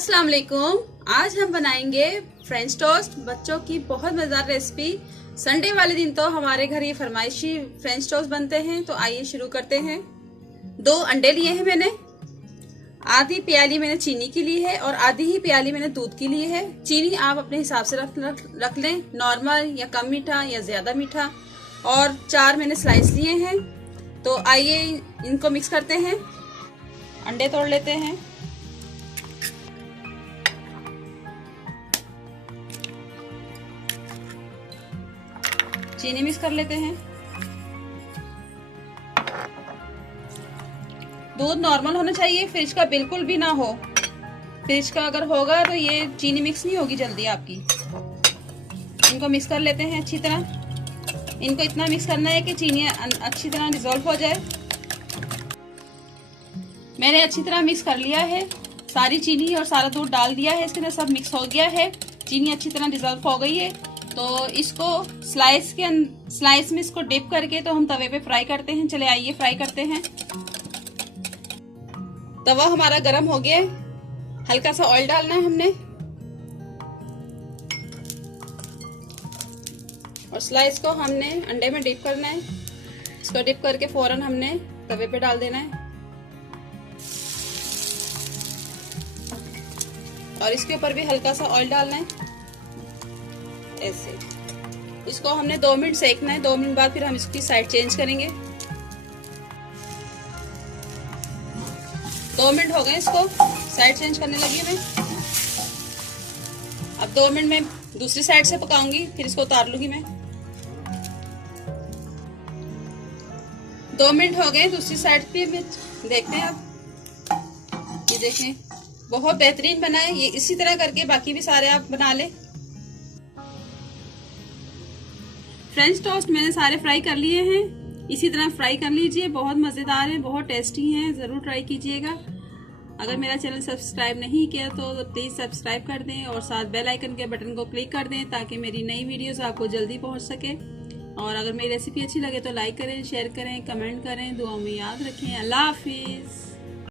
अस्सलाम वालेकुम। आज हम बनाएंगे फ्रेंच टोस्ट, बच्चों की बहुत मजेदार रेसिपी। संडे वाले दिन तो हमारे घर ये फरमाइशी फ्रेंच टोस्ट बनते हैं, तो आइए शुरू करते हैं। 2 अंडे लिए हैं मैंने, आधी प्याली मैंने चीनी की ली है और आधी ही प्याली मैंने दूध की ली है। चीनी आप अपने हिसाब से रख लें, नॉर्मल या कम मीठा या ज्यादा मीठा। और 4 मैंने स्लाइस लिए हैं। तो आइए इनको मिक्स करते हैं। अंडे तोड़ लेते हैं। चीनी मिक्स कर लेते हैं। दूध नॉर्मल होना चाहिए, फ्रिज का बिल्कुल भी ना हो। फ्रिज का अगर होगा तो ये चीनी मिक्स नहीं होगी जल्दी आपकी। इनको मिक्स कर लेते हैं अच्छी तरह। इनको इतना मिक्स करना है कि चीनी अच्छी तरह डिसॉल्व हो जाए। मैंने अच्छी तरह मिक्स कर लिया है। सारी चीनी और सारा दूध डाल दिया है, इसके अंदर सब मिक्स हो गया है। चीनी अच्छी तरह डिसॉल्व हो गई है। तो इसको स्लाइस में इसको डिप करके तो हम तवे पे फ्राई करते हैं। चले आइए फ्राई करते हैं। तवा हमारा गरम हो गया है। हल्का सा ऑयल डालना है हमने और स्लाइस को हमने अंडे में डिप करना है। इसको डिप करके फौरन हमने तवे पे डाल देना है और इसके ऊपर भी हल्का सा ऑयल डालना है। ऐसे इसको हमने 2 मिनट सेकना है। 2 मिनट बाद फिर हम इसकी साइड चेंज करेंगे। 2 मिनट हो गए, इसको साइड चेंज करने लगी मैं। अब 2 मिनट में दूसरी साइड से पकाऊंगी, फिर इसको उतार लूंगी मैं। 2 मिनट हो गए, दूसरी साइड पे देखते हैं। अब ये देखें, बहुत बेहतरीन बना है। ये इसी तरह करके बाकी भी सारे आप बना ले। फ्रेंच टोस्ट मैंने सारे फ्राई कर लिए हैं। इसी तरह फ्राई कर लीजिए, बहुत मजेदार है, बहुत टेस्टी हैं। जरूर ट्राई कीजिएगा। अगर मेरा चैनल सब्सक्राइब नहीं किया तो प्लीज सब्सक्राइब कर दें और साथ बेल आइकन के बटन को क्लिक कर दें ताकि मेरी नई वीडियोस आपको जल्दी पहुंच सके। और अगर मेरी रेसिपी अच्छी लगे तो लाइक करें, शेयर करें, कमेंट करें, दुआ में याद रखें। अल्लाह हाफिज।